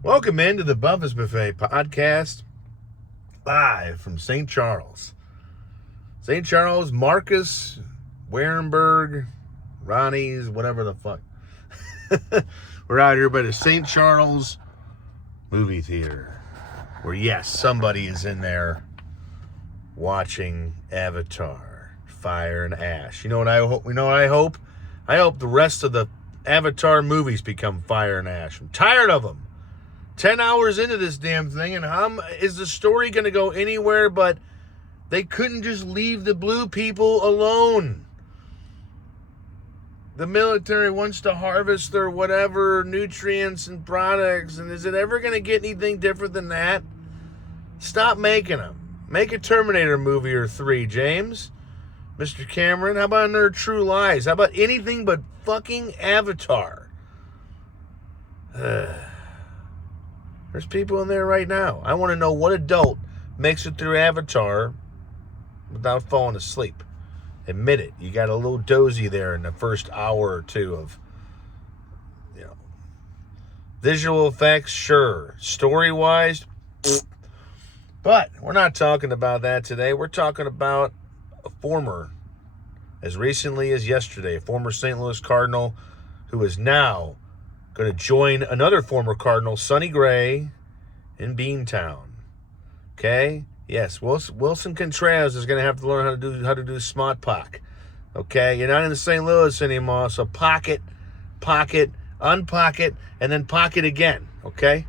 Welcome into the Buffas Buffet podcast, live from St. Charles. St. Charles, Marcus, Warenberg, Ronnie's, whatever the fuck. We're out here by the St. Charles movie theater, where yes, somebody is in there watching Avatar, Fire and Ash. You know what I hope? I hope the rest of the Avatar movies become Fire and Ash. I'm tired of them. 10 hours into this damn thing, and how is the story going to go anywhere but they couldn't just leave the blue people alone? The military wants to harvest their whatever nutrients and products, and is it ever going to get anything different than that? Stop making them. Make a Terminator movie or three, James. Mr. Cameron, how about another True Lies? How about anything but fucking Avatar? There's people in there right now. I want to know what adult makes it through Avatar without falling asleep. Admit it. You got a little dozy there in the first hour or two of, visual effects, sure. Story-wise, but we're not talking about that today. We're talking about a former, as recently as yesterday, a former St. Louis Cardinal who is now going to join another former Cardinal, Sonny Gray, in Beantown. Okay? Yes, Willson Contreras is going to have to learn how to do smart pock. Okay? You're not in St. Louis anymore, so pocket, unpocket, and then pocket again. Okay?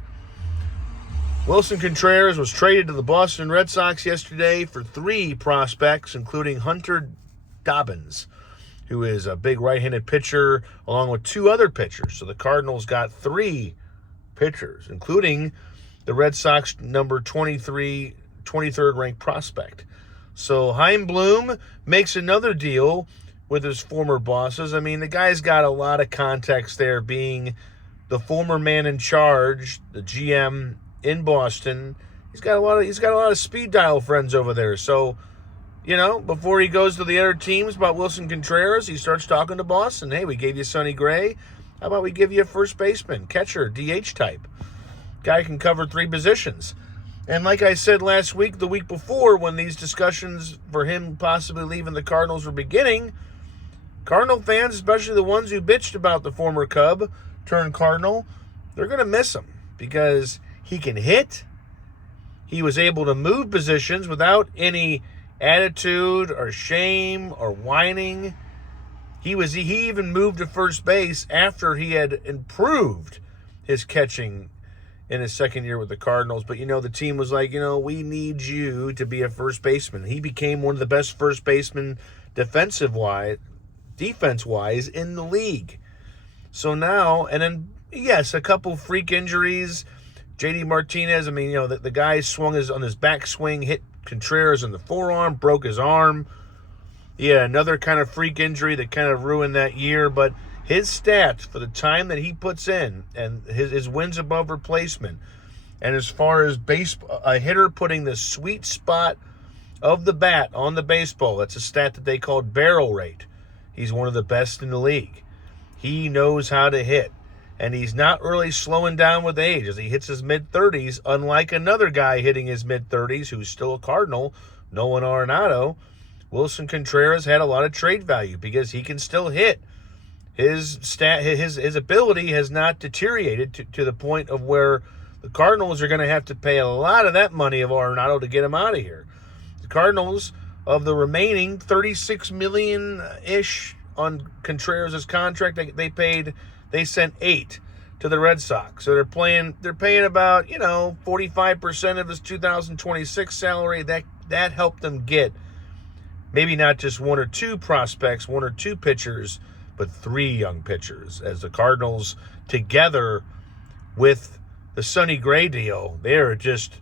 Willson Contreras was traded to the Boston Red Sox yesterday for 3 prospects, including Hunter Dobbins, who is a big right-handed pitcher, along with 2 other pitchers. So the Cardinals got 3 pitchers, including the Red Sox number 23, 23rd ranked prospect. So Chaim Bloom makes another deal with his former bosses. I mean, the guy's got a lot of context there, being the former man in charge, the GM in Boston. He's got a lot of speed dial friends over there. So, before he goes to the other teams about Willson Contreras, he starts talking to Boston. Hey, we gave you Sonny Gray. How about we give you a first baseman, catcher, DH type? Guy can cover 3 positions. And like I said last week, the week before, when these discussions for him possibly leaving the Cardinals were beginning, Cardinal fans, especially the ones who bitched about the former Cub turned Cardinal, they're going to miss him because he can hit. He was able to move positions without any attitude or shame or whining. He even moved to first base after he had improved his catching in his second year with the Cardinals. But the team was like, we need you to be a first baseman. He became one of the best first basemen defense-wise in the league. So now, and then yes, a couple freak injuries. JD Martinez, the guy swung on his backswing, hit Contreras in the forearm, broke his arm. Yeah, another kind of freak injury that kind of ruined that year. But his stats for the time that he puts in, and his wins above replacement, and as far as a hitter putting the sweet spot of the bat on the baseball, that's a stat that they called barrel rate. He's one of the best in the league. He knows how to hit. And he's not really slowing down with age as he hits his mid-30s, unlike another guy hitting his mid-30s who's still a Cardinal, Nolan Arenado. Willson Contreras had a lot of trade value because he can still hit. His ability has not deteriorated to the point of where the Cardinals are going to have to pay a lot of that money of Arenado to get him out of here. The Cardinals, of the remaining $36 million-ish on Contreras' contract, they sent $8 to the Red Sox. So they're paying about, 45% of his 2026 salary. That helped them get maybe not just 1 or 2 prospects, 1 or 2 pitchers, but 3 young pitchers. As the Cardinals, together with the Sonny Gray deal, they're just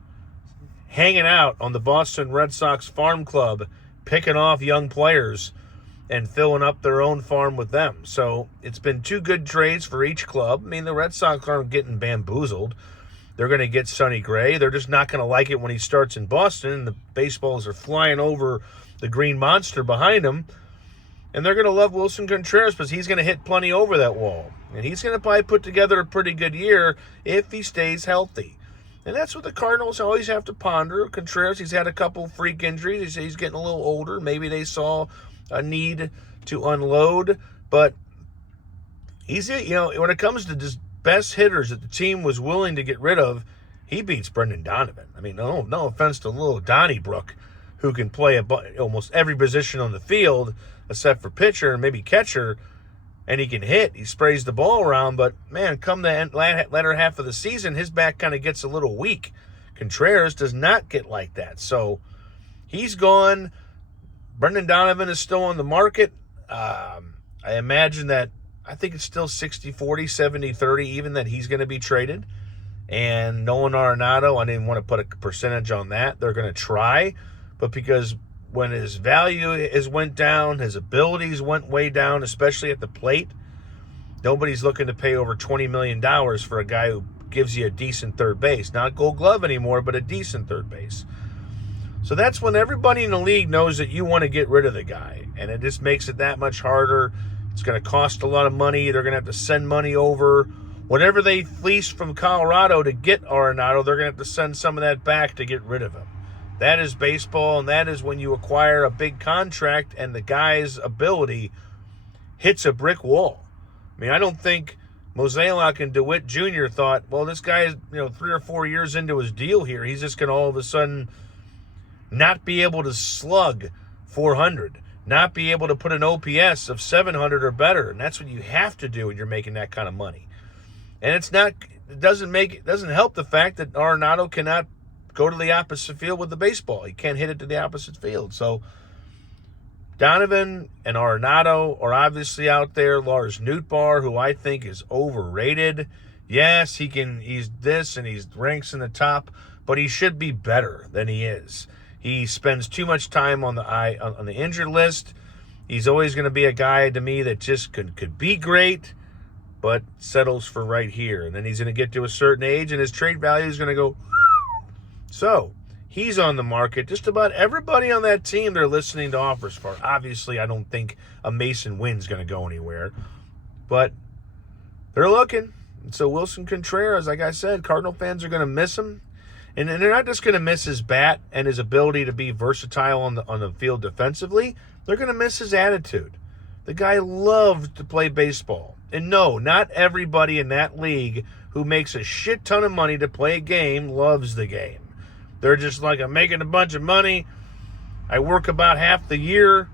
hanging out on the Boston Red Sox farm club, picking off young players and filling up their own farm with them. So it's been 2 good trades for each club. The Red Sox aren't getting bamboozled. They're going to get Sonny Gray. They're just not going to like it when he starts in Boston and the baseballs are flying over the green monster behind him. And they're going to love Willson Contreras because he's going to hit plenty over that wall. And he's going to probably put together a pretty good year if he stays healthy. And that's what the Cardinals always have to ponder. Contreras, he's had a couple freak injuries. He's getting a little older. Maybe they saw a need to unload. But he's, when it comes to just best hitters that the team was willing to get rid of, he beats Brendan Donovan. I mean, no offense to little Donnybrook, who can play almost every position on the field except for pitcher and maybe catcher, and he can hit. He sprays the ball around, but, man, come the latter half of the season, his back kind of gets a little weak. Contreras does not get like that. So he's gone. Brendan Donovan is still on the market. I imagine that I think it's still 60-40, 70-30 even that he's going to be traded. And Nolan Arenado, I didn't want to put a percentage on that. They're going to try. But because when his value went down, his abilities went way down, especially at the plate, nobody's looking to pay over $20 million for a guy who gives you a decent third base. Not Gold Glove anymore, but a decent third base. So that's when everybody in the league knows that you want to get rid of the guy. And it just makes it that much harder. It's going to cost a lot of money. They're going to have to send money over. Whatever they fleeced from Colorado to get Arenado, they're going to have to send some of that back to get rid of him. That is baseball, and that is when you acquire a big contract and the guy's ability hits a brick wall. I mean, I don't think Mozeliak and DeWitt Jr. thought, well, this guy is 3 or 4 years into his deal here. He's just going to all of a sudden not be able to slug 400, not be able to put an OPS of 700 or better. And that's what you have to do when you're making that kind of money. And it doesn't help the fact that Arenado cannot go to the opposite field with the baseball. He can't hit it to the opposite field. So Donovan and Arenado are obviously out there. Lars Nootbaar, who I think is overrated. Yes, he's this and he ranks in the top, but he should be better than he is. He spends too much time on the injured list. He's always going to be a guy to me that just could be great, but settles for right here. And then he's going to get to a certain age, and his trade value is going to go. So he's on the market. Just about everybody on that team they're listening to offers for. Obviously, I don't think a Mason Wynn's going to go anywhere, but they're looking. And so Willson Contreras, like I said, Cardinal fans are going to miss him. And they're not just going to miss his bat and his ability to be versatile on the field defensively. They're going to miss his attitude. The guy loved to play baseball. And no, not everybody in that league who makes a shit ton of money to play a game loves the game. They're just like, I'm making a bunch of money. I work about half the year.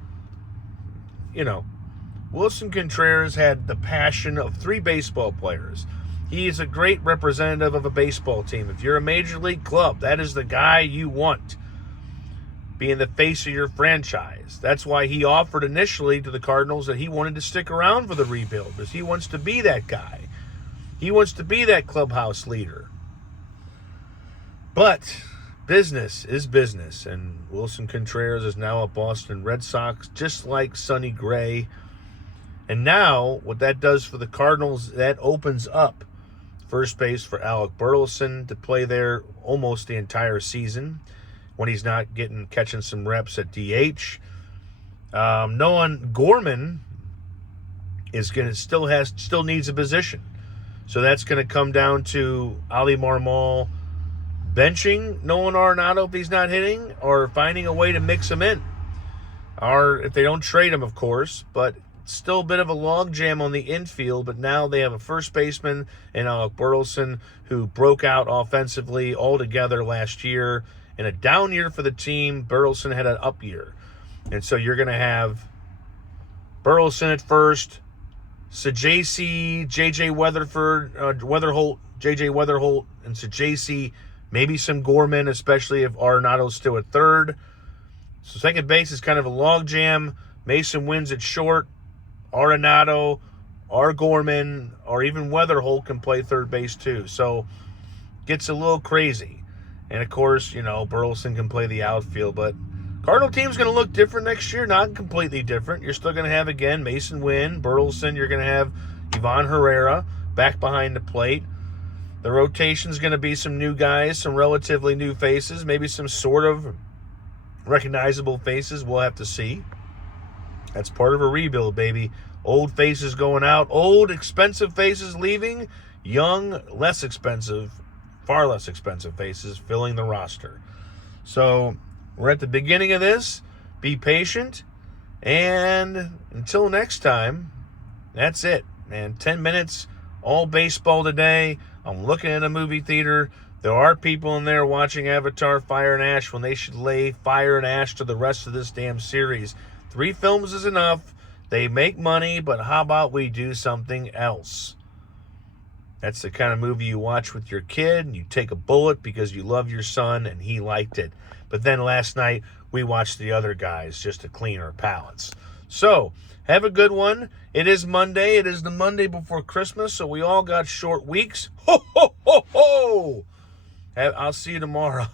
Willson Contreras had the passion of 3 baseball players. He is a great representative of a baseball team. If you're a major league club, that is the guy you want, being the face of your franchise. That's why he offered initially to the Cardinals that he wanted to stick around for the rebuild, because he wants to be that guy. He wants to be that clubhouse leader. But business is business, and Willson Contreras is now a Boston Red Sox, just like Sonny Gray. And now, what that does for the Cardinals, that opens up first base for Alec Burleson to play there almost the entire season when he's not catching some reps at DH. Nolan Gorman still needs a position. So that's going to come down to Ali Marmol benching Nolan Arenado if he's not hitting, or finding a way to mix him in. Or if they don't trade him, of course, but still a bit of a logjam on the infield, but now they have a first baseman in Alec Burleson who broke out offensively altogether last year. In a down year for the team, Burleson had an up year. And so you're going to have Burleson at first, Sajacy, J.J. Weatherholt, and Sajacy, maybe some Gorman, especially if Arenado's still at third. So second base is kind of a logjam. Mason Wynn's at short. Arenado, or Gorman, or even Weatherholt can play third base too. So gets a little crazy. And of course, Burleson can play the outfield, but Cardinal team's going to look different next year, not completely different. You're still going to have, again, Mason Wynn, Burleson. You're going to have Ivan Herrera back behind the plate. The rotation's going to be some new guys, some relatively new faces, maybe some sort of recognizable faces. We'll have to see. That's part of a rebuild, baby. Old faces going out, old expensive faces leaving, young, less expensive, far less expensive faces filling the roster. So we're at the beginning of this. Be patient. And until next time, that's it, man. 10 minutes, all baseball today. I'm looking at a movie theater. There are people in there watching Avatar Fire and Ash when they should lay fire and ash to the rest of this damn series. 3 films is enough. They make money, but how about we do something else? That's the kind of movie you watch with your kid, and you take a bullet because you love your son and he liked it. But then last night, we watched the other guys just to clean our palates. So, have a good one. It is Monday. It is the Monday before Christmas, so we all got short weeks. Ho, ho, ho, ho! I'll see you tomorrow.